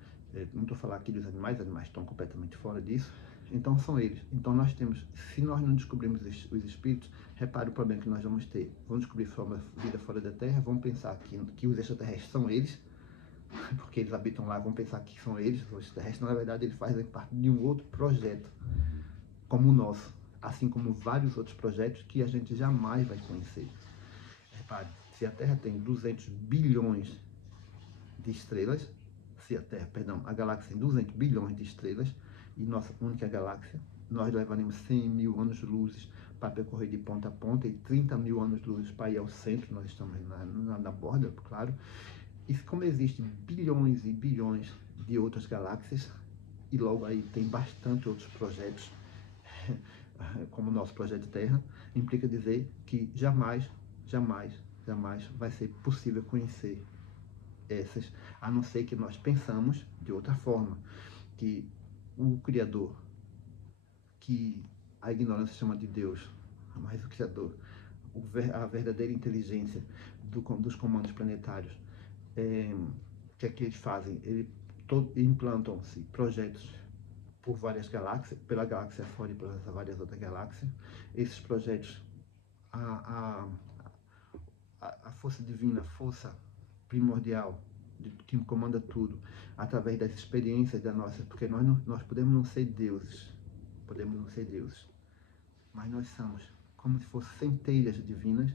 Não estou falando aqui dos animais estão completamente fora disso. Então são eles. Então nós temos, se nós não descobrirmos os espíritos, repare o problema que nós vamos ter. Vamos descobrir vida fora da Terra, vamos pensar que os extraterrestres são eles, porque eles habitam lá, vão pensar que são eles, os extraterrestres. Na verdade, eles fazem parte de um outro projeto, como o nosso, assim como vários outros projetos que a gente jamais vai conhecer. Repare, se a Terra tem 200 bilhões de estrelas, a galáxia tem 200 bilhões de estrelas, e nossa única galáxia, nós levaremos 100 mil anos-luzes para percorrer de ponta a ponta e 30 mil anos-luzes para ir ao centro. Nós estamos na borda, claro. E como existem bilhões e bilhões de outras galáxias, e logo aí tem bastante outros projetos, como o nosso projeto Terra, implica dizer que jamais vai ser possível conhecer essas, a não ser que nós pensamos de outra forma, que o Criador, que a ignorância chama de Deus, mas o Criador, a verdadeira inteligência dos comandos planetários, o que é que eles fazem? Implantam-se projetos por várias galáxias, pela galáxia fora e pelas várias outras galáxias. Esses projetos, a força divina, a força primordial, que comanda tudo, através das experiências da nossa, porque nós podemos não ser deuses, mas nós somos como se fossem centelhas divinas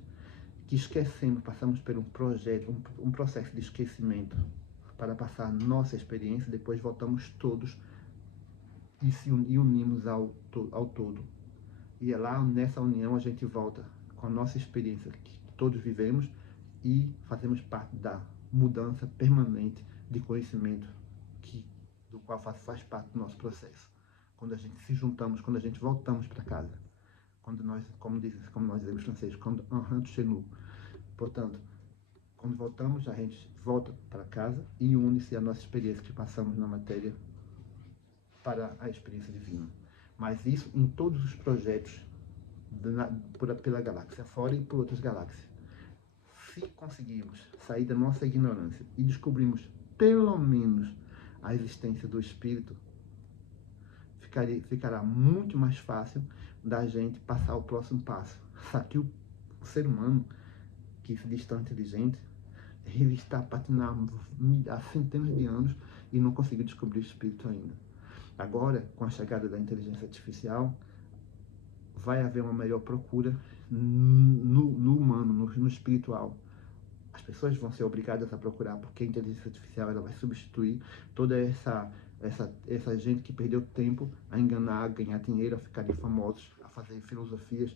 que esquecemos, passamos por um processo de esquecimento para passar nossa experiência, depois voltamos todos e unimos ao todo. E é lá, nessa união, a gente volta com a nossa experiência que todos vivemos e fazemos parte da mudança permanente de conhecimento do qual faz parte do nosso processo. Quando a gente se juntamos, quando a gente voltamos para casa, quando nós, como nós dizemos em francês, quando on rentre chez nous. Portanto, quando voltamos, a gente volta para casa e une-se a nossa experiência que passamos na matéria para a experiência divina. Mas isso em todos os projetos pela galáxia fora e por outras galáxias. Se conseguirmos sair da nossa ignorância e descobrirmos pelo menos a existência do Espírito, ficará muito mais fácil da gente passar o próximo passo. Sabe que o ser humano, que se diz tão inteligente, ele está patinando há centenas de anos e não conseguiu descobrir o espírito ainda. Agora, com a chegada da inteligência artificial, vai haver uma melhor procura no humano, no espiritual. As pessoas vão ser obrigadas a procurar, porque a inteligência artificial ela vai substituir toda essa gente que perdeu tempo a enganar, a ganhar dinheiro, a ficarem famosos, a fazer filosofias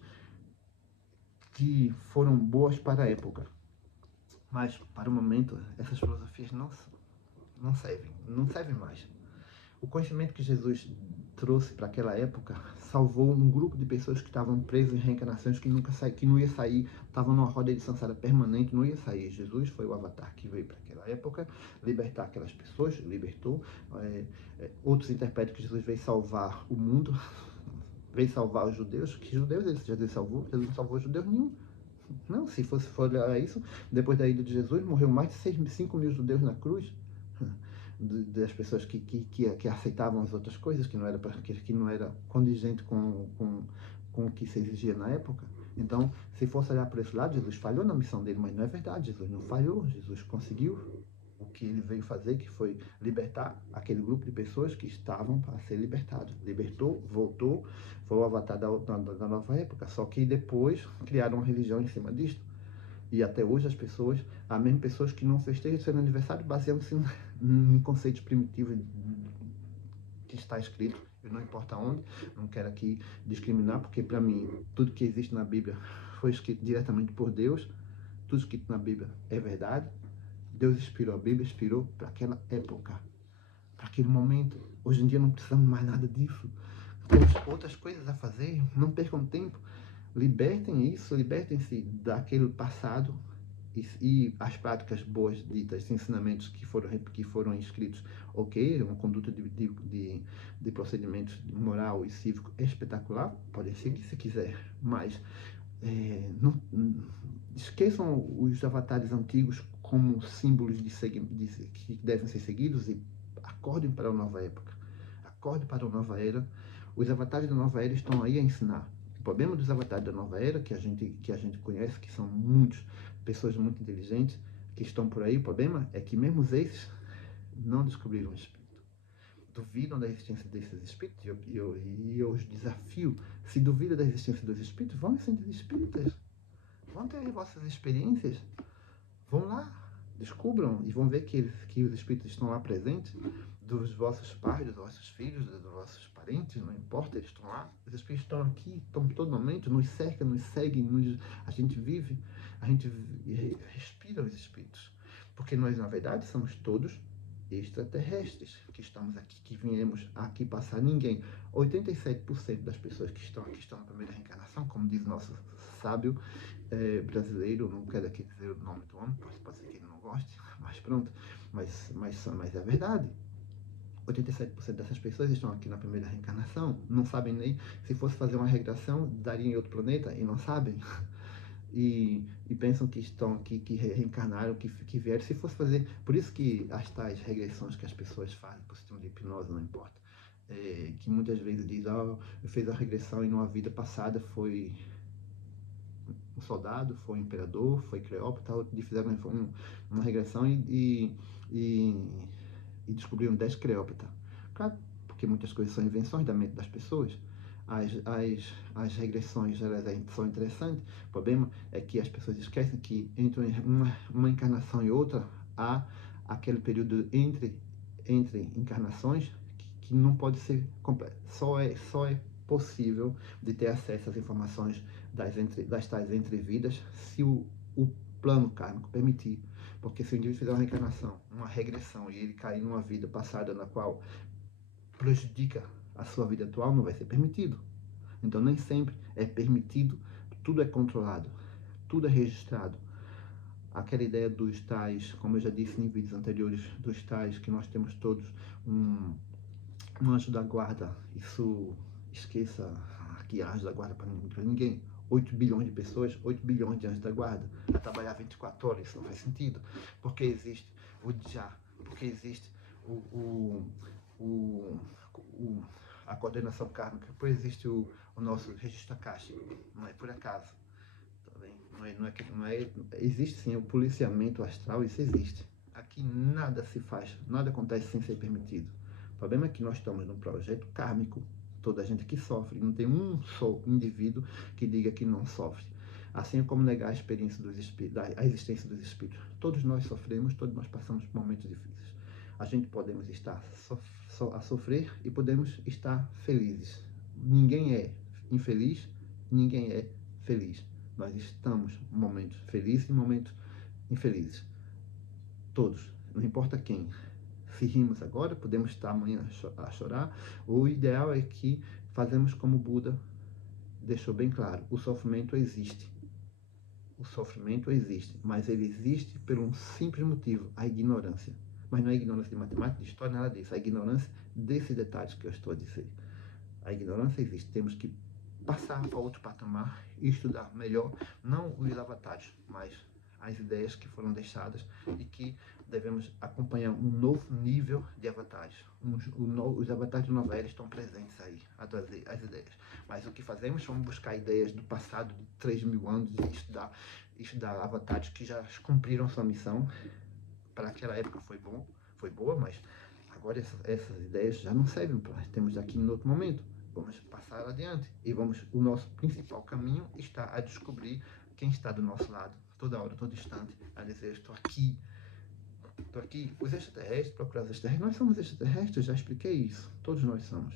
que foram boas para a época. Mas, para o momento, essas filosofias não servem mais. O conhecimento que Jesus trouxe para aquela época salvou um grupo de pessoas que estavam presas em reencarnações que não ia sair, estavam numa roda de samsara permanente, não ia sair. Jesus foi o avatar que veio para aquela época libertar aquelas pessoas, libertou. Outros interpretam que Jesus veio salvar o mundo, veio salvar os judeus. Que judeus Jesus salvou? Jesus não salvou os judeus nenhum. Não, se fosse isso, depois da ida de Jesus, morreu mais de 5 mil judeus na cruz. Das pessoas que aceitavam as outras coisas, que não era condigente com o que se exigia na época. Então, se fosse olhar por esse lado, Jesus falhou na missão dele, mas não é verdade. Jesus não falhou. Jesus conseguiu o que ele veio fazer, que foi libertar aquele grupo de pessoas que estavam para ser libertados. Libertou, voltou, foi o avatar da nova época. Só que depois criaram uma religião em cima disto. E até hoje as pessoas, as mesmas pessoas que não festejam seu aniversário, baseando-se em conceitos primitivos que está escrito, e não importa onde, não quero aqui discriminar, porque para mim, tudo que existe na Bíblia foi escrito diretamente por Deus, tudo escrito na Bíblia é verdade. Deus inspirou a Bíblia, inspirou para aquela época, para aquele momento. Hoje em dia não precisamos mais nada disso. Temos outras coisas a fazer, não percam tempo. Libertem-se daquele passado e as práticas boas ditas, ensinamentos que foram escritos, ok, uma conduta de procedimento moral e cívico espetacular, pode seguir se quiser, mas não esqueçam os avatares antigos como símbolos que devem ser seguidos e acordem para a nova época, acordem para a nova era. Os avatares da nova era estão aí a ensinar. O problema dos avatares da nova era, que a gente conhece, que são pessoas muito inteligentes, que estão por aí, o problema é que mesmo esses não descobriram o espírito. Duvidam da existência desses espíritos, e eu os desafio, se duvidam da existência dos espíritos, vão em centros espíritas, vão ter as vossas experiências, vão lá, descubram e vão ver que os espíritos estão lá presentes, dos vossos pais, dos vossos filhos, dos vossos parentes, não importa, eles estão lá, os espíritos estão aqui, estão em todo momento, nos cercam, nos seguem, a gente vive, a gente respira os espíritos, porque nós na verdade somos todos extraterrestres, que estamos aqui, que viemos aqui passar. 87% das pessoas que estão aqui estão na primeira reencarnação, como diz nosso sábio brasileiro, não quero aqui dizer o nome do homem, pode ser que ele não goste, mas pronto, mas é verdade. 87% dessas pessoas estão aqui na primeira reencarnação, não sabem nem, se fosse fazer uma regressão, daria em outro planeta, e não sabem. E pensam que estão aqui, que reencarnaram, que vieram. Se fosse fazer, por isso que as tais regressões que as pessoas fazem por sistema de hipnose, não importa, que muitas vezes diz, eu fiz a regressão e numa vida passada foi um soldado, foi um imperador, foi Cleópatra, fizeram uma regressão e descobriram 10 Cleópatra. Claro, porque muitas coisas são invenções da mente das pessoas. As regressões elas são interessantes. O problema é que as pessoas esquecem que entre uma encarnação e outra há aquele período entre encarnações que não pode ser completo. Só é possível de ter acesso às informações das tais entrevidas se o plano kármico permitir. Porque se o indivíduo fizer uma reencarnação, uma regressão, e ele cair numa vida passada na qual prejudica a sua vida atual, não vai ser permitido. Então nem sempre é permitido, tudo é controlado, tudo é registrado. Aquela ideia dos tais, como eu já disse em vídeos anteriores, dos tais que nós temos todos um anjo da guarda, isso esqueça que anjo da guarda para ninguém. 8 bilhões de pessoas, 8 bilhões de anjos da guarda, a trabalhar 24 horas, isso não faz sentido. Porque existe o já, porque existe a coordenação kármica, por existe o nosso registro akáshico, não é por acaso. Tá bem? Existe sim o policiamento astral, isso existe. Aqui nada se faz, nada acontece sem ser permitido. O problema é que nós estamos num projeto kármico. Toda a gente aqui sofre, não tem um só indivíduo que diga que não sofre. Assim como negar a experiência dos espíritos, a existência dos espíritos. Todos nós sofremos, todos nós passamos por momentos difíceis. A gente podemos estar a sofrer e podemos estar felizes. Ninguém é infeliz, ninguém é feliz. Nós estamos em momentos felizes e momentos infelizes. Todos, não importa quem. Se rimos agora, podemos estar amanhã a chorar. O ideal é que fazemos como Buda deixou bem claro: o sofrimento existe. O sofrimento existe, mas ele existe por um simples motivo: a ignorância. Mas não é ignorância de matemática, de história, nada disso. A ignorância desses detalhes que eu estou a dizer. A ignorância existe. Temos que passar para outro patamar e estudar melhor, não os avatares, mas as ideias que foram deixadas e que devemos acompanhar um novo nível de avatares. Os avatares de nova era estão presentes aí, as ideias. Mas o que fazemos? Vamos buscar ideias do passado, de 3.000 anos, e estudar avatares que já cumpriram sua missão. Para aquela época foi boa, mas agora essas ideias já não servem para nós. Temos aqui em outro momento. Vamos passar adiante e o nosso principal caminho está a descobrir quem está do nosso lado, toda hora, todo instante, a dizer: estou aqui. Os extraterrestres, procurar os extraterrestres, nós somos extraterrestres, já expliquei isso, todos nós somos.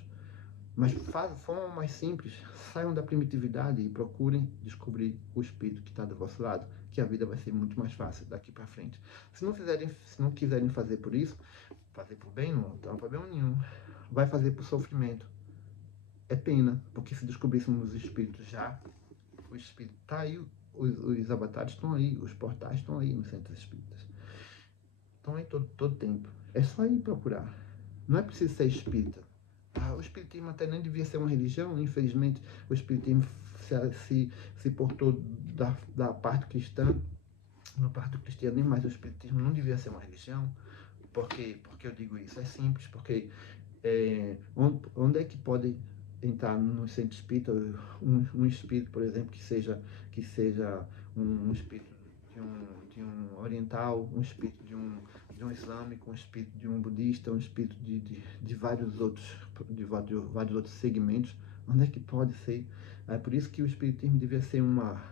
Mas forma mais simples, saiam da primitividade e procurem descobrir o espírito que está do vosso lado, que a vida vai ser muito mais fácil daqui para frente. Se não quiserem fazer por isso, fazer por bem, não tem problema nenhum. Vai fazer por sofrimento. É pena, porque se descobríssemos os espíritos já, o espírito está aí, os avatares estão aí, os portais estão aí nos centros espíritas. Estão aí todo tempo. É só ir procurar. Não é preciso ser espírita. O espiritismo até nem devia ser uma religião, infelizmente o espiritismo se portou da parte cristã, no parte do cristianismo, mas o espiritismo não devia ser uma religião. Por que eu digo isso? É simples, porque onde é que pode entrar no centro espírita um espírito, por exemplo, que seja um espírito de um oriental, um espírito de um islâmico, um espírito de um budista, um espírito de vários outros segmentos? Onde é que pode ser? É por isso que o espiritismo devia ser uma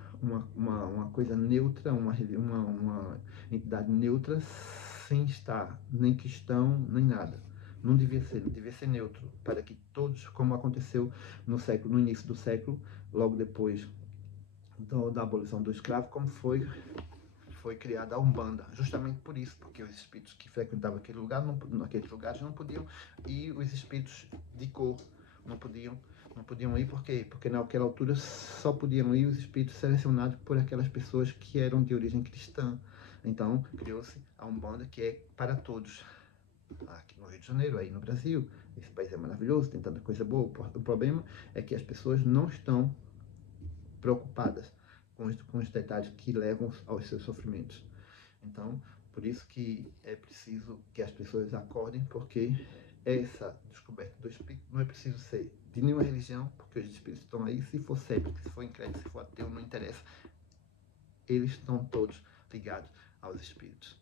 coisa neutra, uma entidade neutra, sem estar nem cristão, nem nada. Não devia ser neutro, para que todos, como aconteceu no início do século, logo depois da abolição do escravo, como foi criada a Umbanda, justamente por isso, porque os espíritos que frequentavam naqueles lugares não podiam, e os espíritos de cor não podiam ir. Por quê? Porque naquela altura só podiam ir os espíritos selecionados por aquelas pessoas que eram de origem cristã. Então criou-se a Umbanda, que é para todos. Aqui no Rio de Janeiro, aí no Brasil, esse país é maravilhoso, tem tanta coisa boa. O problema é que as pessoas não estão preocupadas com os detalhes que levam aos seus sofrimentos. Então, por isso que é preciso que as pessoas acordem, porque essa descoberta do espírito não é preciso ser de nenhuma religião, porque os espíritos estão aí. Se for cético, se for incrédulo, se for ateu, não interessa. Eles estão todos ligados aos espíritos.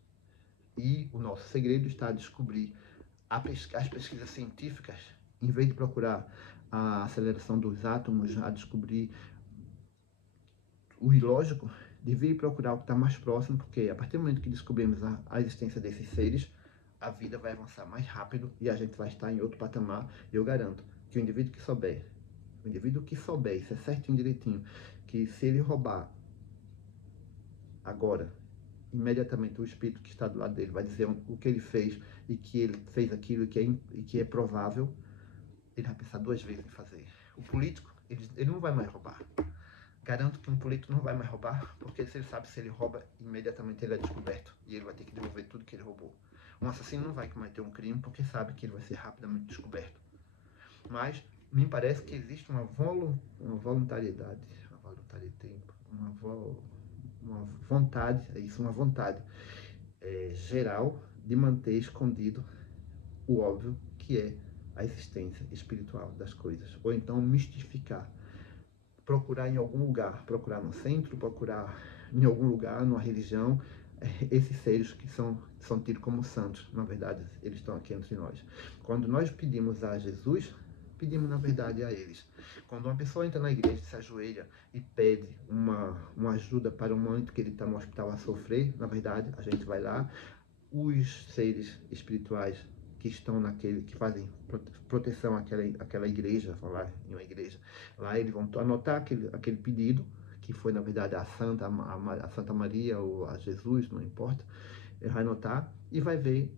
E o nosso segredo está a descobrir as pesquisas científicas, em vez de procurar a aceleração dos átomos, a descobrir o ilógico, devia procurar o que está mais próximo, porque a partir do momento que descobrimos a existência desses seres, a vida vai avançar mais rápido e a gente vai estar em outro patamar. Eu garanto que o indivíduo que souber, isso é certinho, direitinho, que se ele roubar agora, imediatamente o espírito que está do lado dele vai dizer o que ele fez e que ele fez aquilo e que é provável, ele vai pensar 2 vezes em fazer. O político, ele não vai mais roubar. Garanto que um político não vai mais roubar, porque se ele sabe, se ele rouba, imediatamente ele é descoberto e ele vai ter que devolver tudo que ele roubou. Um assassino não vai cometer um crime porque sabe que ele vai ser rapidamente descoberto. Mas me parece que existe uma voluntariedade, uma vontade geral de manter escondido o óbvio, que é a existência espiritual das coisas, ou então mistificar, procurar em algum lugar, procurar no centro, procurar em algum lugar, numa religião, esses seres que são tidos como santos. Na verdade, eles estão aqui entre nós. Quando nós pedimos a Jesus, pedimos na verdade a eles. Quando uma pessoa entra na igreja, se ajoelha e pede uma ajuda para um momento que ele está no hospital a sofrer, na verdade, a gente vai lá, os seres espirituais que estão que fazem proteção àquela igreja, falar em uma igreja, lá eles vão anotar aquele pedido, que foi na verdade a Santa Maria ou a Jesus, não importa, ele vai anotar e vai ver,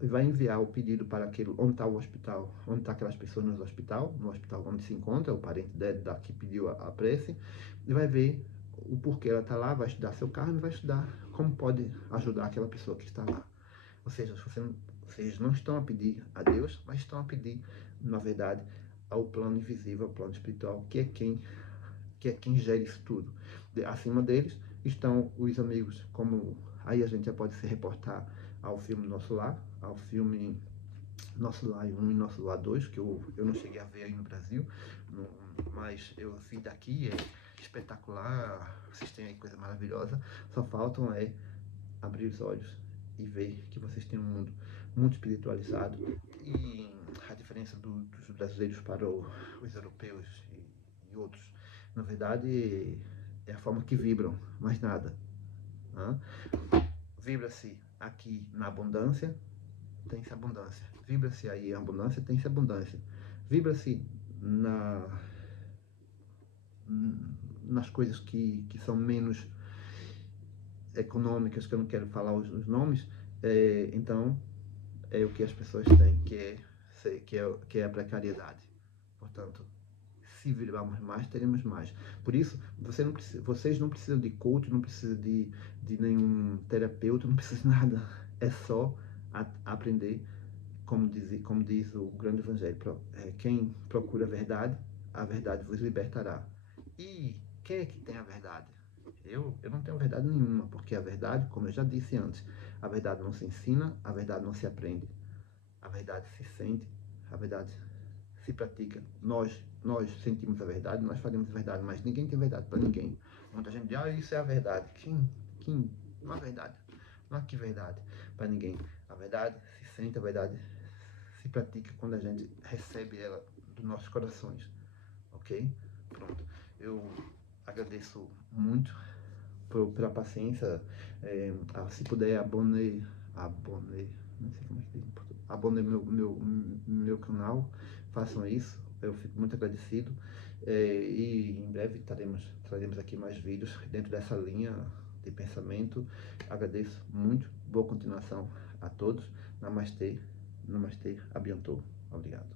e vai enviar o pedido para aquele, onde está o hospital, onde está aquelas pessoas no hospital onde se encontra, o parente dela que pediu a prece, e vai ver o porquê ela está lá, vai estudar seu caso e vai estudar como pode ajudar aquela pessoa que está lá. Ou seja, vocês não estão a pedir a Deus, mas estão a pedir, na verdade, ao plano invisível, ao plano espiritual, que é quem gera isso tudo. Acima deles estão os amigos, como aí a gente já pode se reportar ao filme Nosso Lar, ao filme Nosso Lar 1 e Nosso Lar 2, que eu não cheguei a ver aí no Brasil, mas eu vi daqui, é espetacular, vocês têm aí coisa maravilhosa, só faltam abrir os olhos e ver que vocês têm um mundo muito espiritualizado, e a diferença dos brasileiros para os europeus e outros, na verdade, é a forma que vibram, mais nada. Né? Vibra-se aqui na abundância, tem-se abundância. Vibra-se aí a abundância, tem-se abundância. Vibra-se nas coisas que são menos econômicas, que eu não quero falar os nomes, então é o que as pessoas têm, que é a precariedade. Portanto, se vibrarmos mais, teremos mais. Por isso, vocês não precisam de coach, não precisam de nenhum terapeuta, não precisam de nada. É só aprender, como diz o grande evangelho, quem procura a verdade vos libertará. E quem é que tem a verdade? Eu não tenho verdade nenhuma, porque a verdade, como eu já disse antes, a verdade não se ensina, a verdade não se aprende. A verdade se sente, a verdade se pratica. Nós sentimos a verdade, nós faremos a verdade, mas ninguém tem verdade para ninguém. Muita gente diz, isso é a verdade. Quem? Não é verdade. Não há que verdade para ninguém. A verdade se sente, a verdade se pratica quando a gente recebe ela dos nossos corações. Ok? Pronto. Eu agradeço muito pela paciência. Se puder, abone, não sei como é que diz em português. Abone meu canal, façam isso, eu fico muito agradecido. E em breve traremos aqui mais vídeos dentro dessa linha de pensamento. Agradeço muito, boa continuação a todos. Namastê, Namastê, Abiantou. Obrigado.